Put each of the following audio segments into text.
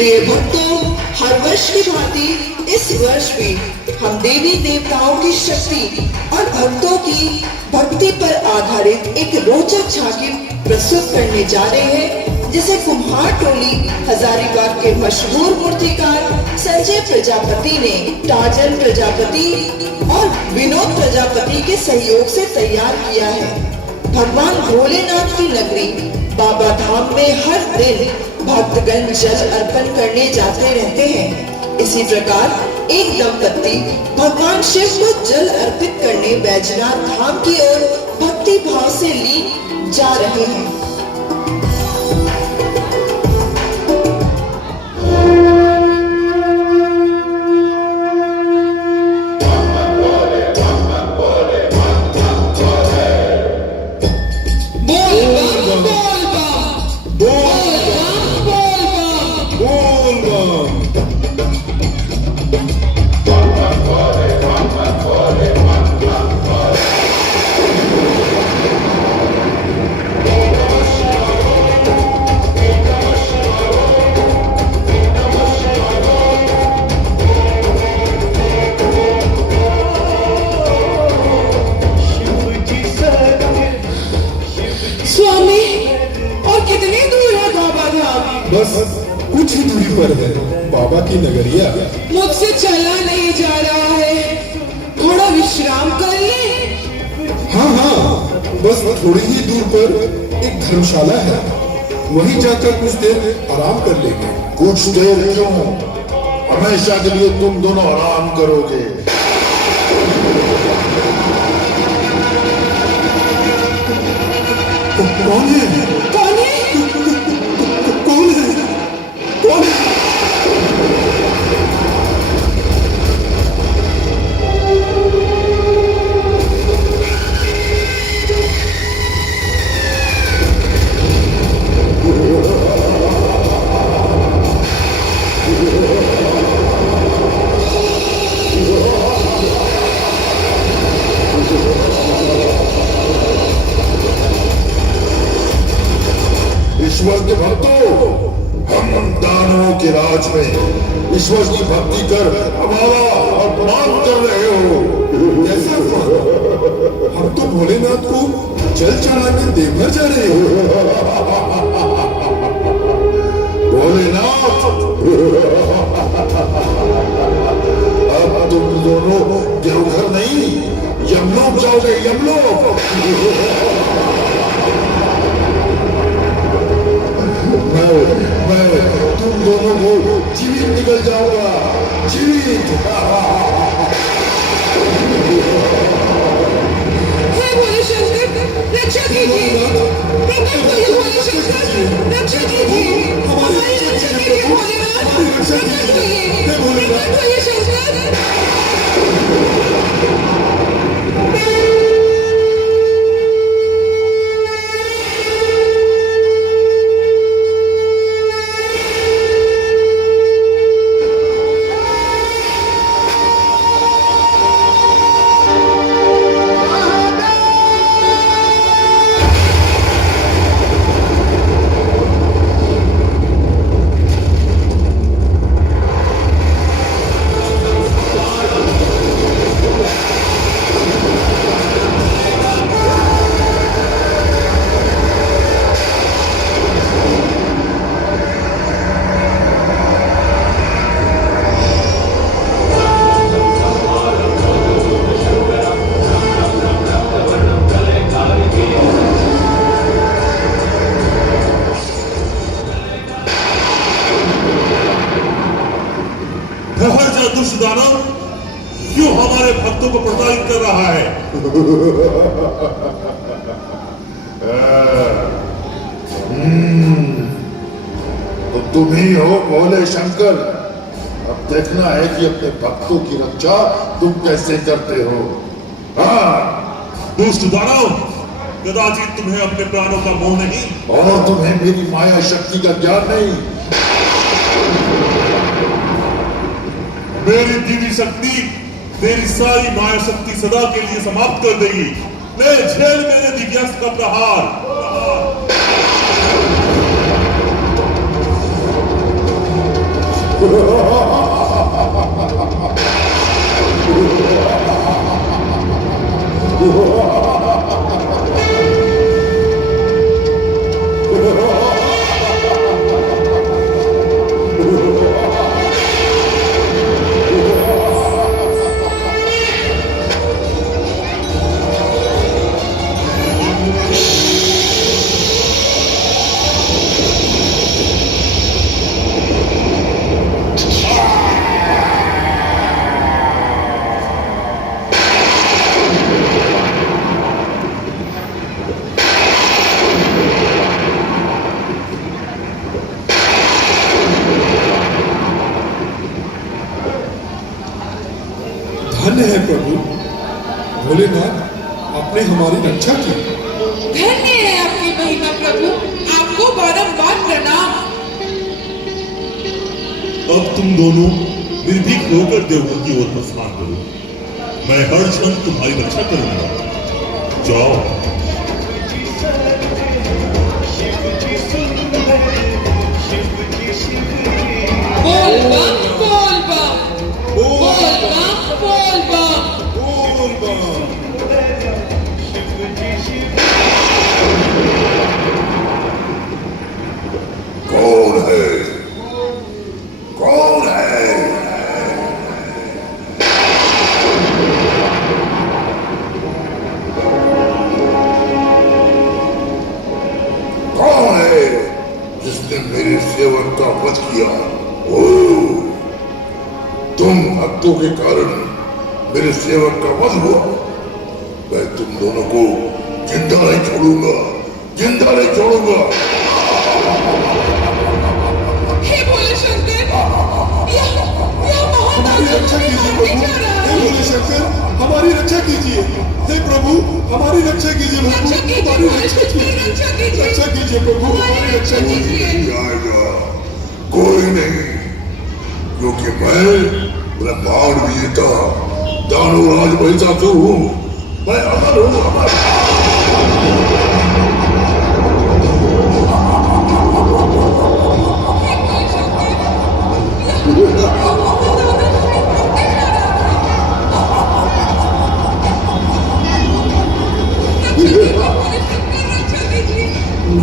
प्रिय भक्तों, हर वर्ष की भांति इस वर्ष भी हम देवी देवताओं की शक्ति और भक्तों की भक्ति पर आधारित एक रोचक झांकी प्रस्तुत करने जा रहे हैं, जिसे कुम्हार टोली हजारीबाग के मशहूर मूर्तिकार संजय प्रजापति ने टाजन प्रजापति और विनोद प्रजापति के सहयोग से तैयार किया है। भगवान भोलेनाथ की नगरी बाबा धाम में हर दिन भक्तगण जल अर्पण करने जाते रहते हैं। इसी प्रकार एक दंपत्ति भगवान शिव को जल अर्पित करने बैजनाथ धाम की ओर भक्ति भाव से लीन जा रहे हैं। बस कुछ ही दूरी पर है बाबा की नगरिया। मुझसे चला नहीं जा रहा है, थोड़ा विश्राम कर ले। हाँ, बस थोड़ी ही दूर पर एक धर्मशाला है, वहीं जाकर कुछ देर आराम कर लेंगे। कुछ देर क्यों, हमेशा के लिए तुम दोनों आराम करोगे। कौन है? कौन है? कौन है? कौन है? ईश्वर के भक्तों, हम दानवों के राज में ईश्वर की भक्ति कर हमारा अपमान कर रहे हो। कैसा अपमान? हम तो भोलेनाथ को जल चढ़ाने देवघर जा रहे हो। भोलेनाथ, अब तुम दोनों देवघर नहीं यमलोक जाओगे, यमलोक। मैं तुम दोनों को जीवित निकल जाऊंगा, जीवित। हे भोले शंकर, रक्षा कीजिए। प्रकट होइए भोले शंकर, रक्षा कीजिए। हमारी रक्षा कीजिए भोलेनाथ, प्रकट होइए शंकर। दुष्ट दानव क्यों हमारे भक्तों को प्रताड़ित कर रहा है? तो तुम ही हो भोले शंकर। अब देखना है कि अपने भक्तों की रक्षा तुम कैसे करते हो। हाँ, दुष्ट दानव, कदाचित तुम्हें अपने प्राणों का मोह नहीं और तुम्हें मेरी माया शक्ति का ज्ञान नहीं। मेरी दिव्य शक्ति तेरी सारी माया शक्ति सदा के लिए समाप्त कर देगी। ले झेल मेरे दिव्यास्त्र का प्रहार। धन्य है प्रभु भोलेनाथ, आपने हमारी रक्षा की। धन्य है आपकी महिमा प्रभु, आपको बारंबार प्रणाम। अब तुम दोनों निर्भीक होकर देवों की ओर प्रस्थान करो। मैं हर क्षण तुम्हारी रक्षा करूंगा। जाओ। बोल बम बोल बम बोल बम बोल बम। कौन है? कौन है? कौन है जिसने मेरे सेवक का वध किया? ओह, तुम भक्तों के कारण मेरे सेवक का वध हुआ। मैं तुम दोनों को जिंदा नहीं छोड़ूंगा, जिंदा नहीं छोड़ूंगा। हे भोले शंकर, यह हमारी रक्षा कीजिए प्रभु। हे भोले शंकर, हमारी रक्षा कीजिए। हे प्रभु, हमारी रक्षा कीजिए प्रभु, हमारी रक्षा कीजिए। रक्षा कीजिए प्रभु, हमारी रक्षा कीजिए। नहीं आएगा कोई नहीं, क्योंकि मैं ब्रह्मांड विजेता दानव राज महिषासुर हूँ। मैं अमर हूँ, अमर।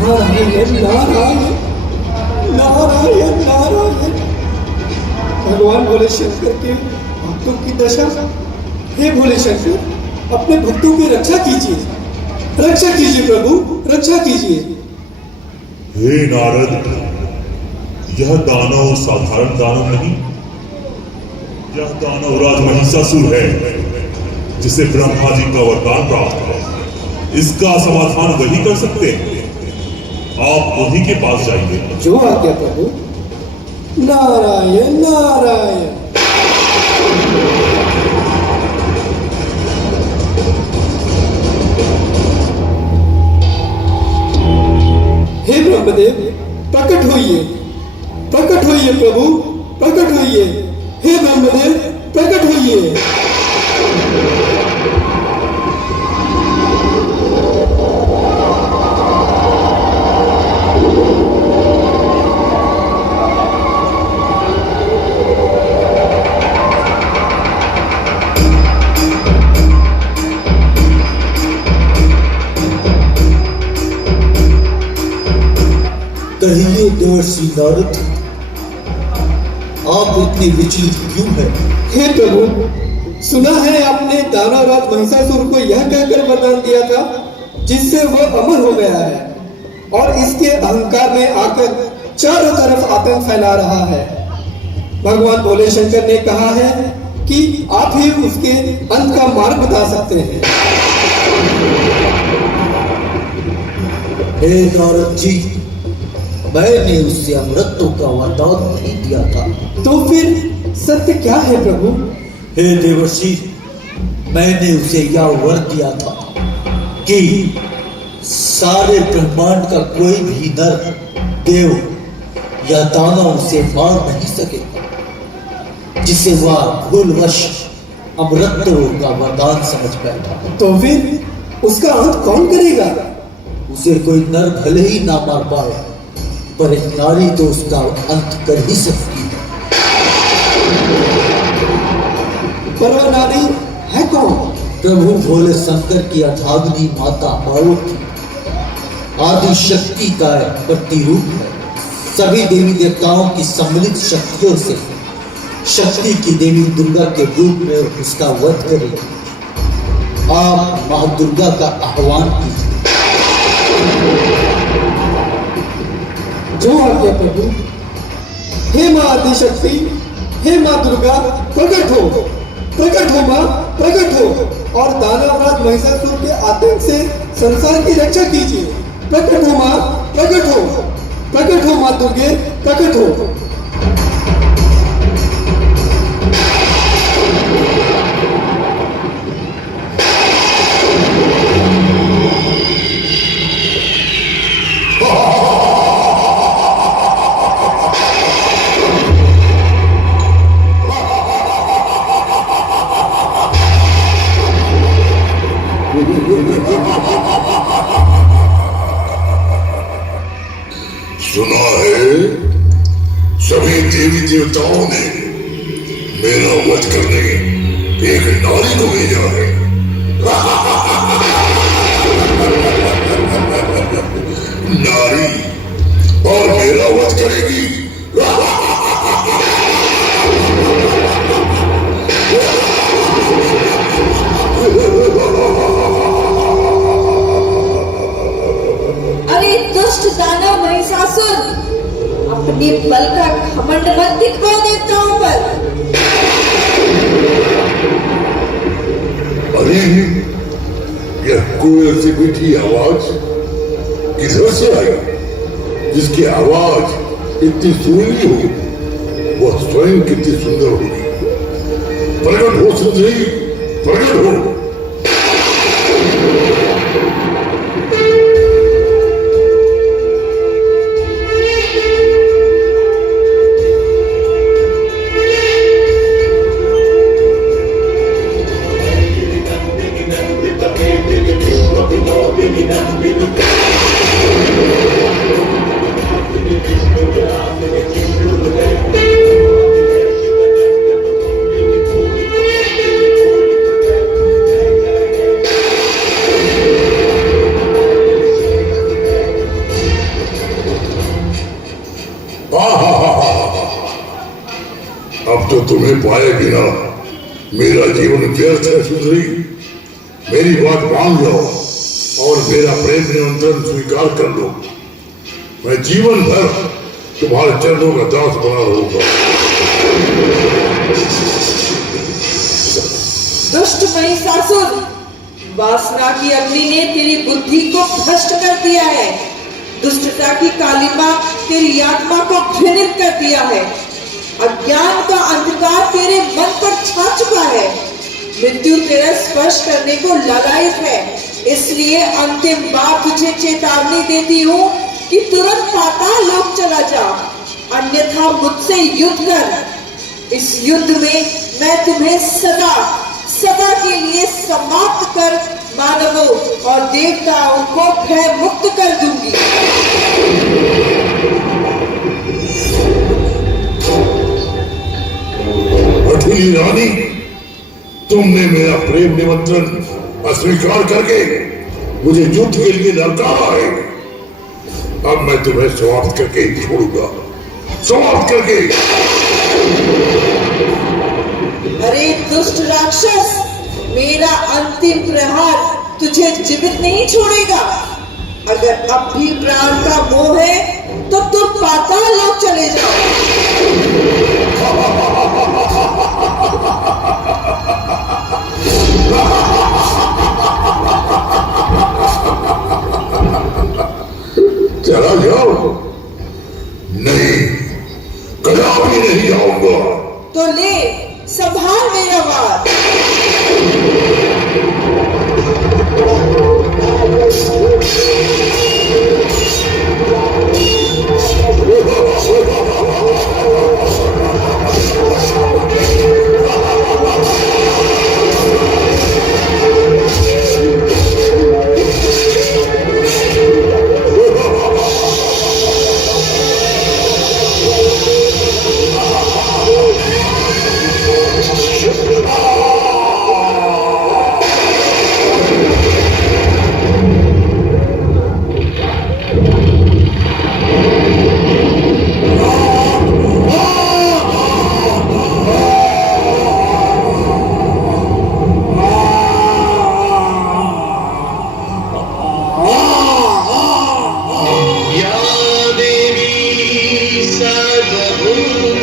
नारायण नारायण नारायण नारायण। भगवान भोले शंकर के भक्तों की दशा। हे भोले शंकर, अपने भक्तों की रक्षा कीजिए, रक्षा कीजिए प्रभु, रक्षा कीजिए। हे नारद, यह दानव साधारण दानव नहीं, यह दानव राज महिषासुर है, जिसे ब्रह्मा जी का वरदान प्राप्त है। इसका समाधान वही कर सकते हैं। आप उन्हीं के पास जाइए। जो आज्ञा प्रभु। नारायण नारायण। हे ब्रह्मदेव, प्रकट होइए, प्रकट होइए प्रभु, प्रकट होइए। हे ब्रह्मदेव, प्रकट होइए। कहिए देवर्षि नारद, आप इतने विचलित क्यों हैं? हे प्रभु, सुना है आपने दानवराज महिषासुर को यह कहकर वरदान दिया था जिससे वह अमर हो गया है, और इसके अहंकार में आकर चारों तरफ आतंक फैला रहा है। भगवान भोले शंकर ने कहा है कि आप ही उसके अंत का मार्ग बता सकते हैं। हे नारद जी, मैंने उससे अमृतों का वरदान नहीं दिया था। तो फिर सत्य क्या है प्रभु? हे देवर्षि, मैंने उसे यह वर दिया था कि सारे ब्रह्मांड का कोई भी नर, देव या दानव उसे मार नहीं सकेगा, जिसे वह भूलवश अमृतों का वरदान समझ बैठा। तो फिर उसका अंत कौन करेगा? उसे कोई नर भले ही ना मार पाए, पर एक नारी तो उसका अंत कर ही सकती है। पर वह नारी है कौन? प्रभु भोले शंकर की अठाग्नि माता पार्वती आदि शक्ति का प्रतिरूप है। सभी देवी देवताओं की सम्मिलित शक्तियों से शक्ति की देवी दुर्गा के रूप में उसका वध करें। आप मां दुर्गा का आह्वान कीजिए। जो आज्ञा प्रभु। हे मां आदिशक्ति, हे मां दुर्गा, प्रकट हो मां, प्रकट हो और दानवराज महिषासुर के आतंक से संसार की रक्षा कीजिए। प्रकट हो मां, प्रकट हो मां दुर्गे, प्रकट हो। सुना है सभी देवी देवताओं ने मेरा वध करने एक नारी को भेजा है। नारी और मेरा वध करेगी। अरे दुष्ट दानव महिषासुर, अपनी बल का घमंड मत दिखाओ देवताओं पर। अरे यह कोयल से मीठी आवाज किधर से आई? जिसकी आवाज इतनी सुरीली हो वह स्वयं कितनी सुंदर होगी। प्रकट हो सुंदरी, प्रकट हो। अब तो तुम्हें पाए बिना मेरा जीवन व्यर्थ है सुंदरी। मेरी बात मान लो और मेरा प्रेम निमंत्रण स्वीकार कर लो। मैं जीवन भर तुम्हारे चरणों का दास बना रहूंगा। दुष्ट महिषासुर, वासना की अग्नि ने तेरी बुद्धि को भ्रष्ट कर दिया है। दुष्टता की कालिमा तेरी आत्मा को घृणित कर दिया है। अज्ञान का अंधकार तेरे मन पर छा चुका है। मृत्यु तेरा स्पर्श करने को लालायित है। इसलिए अंतिम बार तुझे चेतावनी देती हूँ कि तुरंत पाताल लोक चला जा, अन्यथा मुझसे युद्ध कर। इस युद्ध में मैं तुम्हें सदा सदा के लिए समाप्त कर मानवों और देवताओं को भय मुक्त कर दूंगी। कठिनी रानी, तुमने मेरा प्रेम निमंत्रण अस्वीकार करके मुझे युद्ध के लिए ललकारा है। अब मैं तुम्हें समाप्त करके ही छोड़ूंगा, समाप्त करके। अरे दुष्ट राक्षस, मेरा अंतिम प्रहार तुझे जीवित नहीं छोड़ेगा। अगर अब भी प्राण का मोह है तो तुम पाताल लोक चले जाओ। चला जाओ। नहीं, कदापि नहीं जाऊंगा। तो ले, संभाल मेरा वार। Oh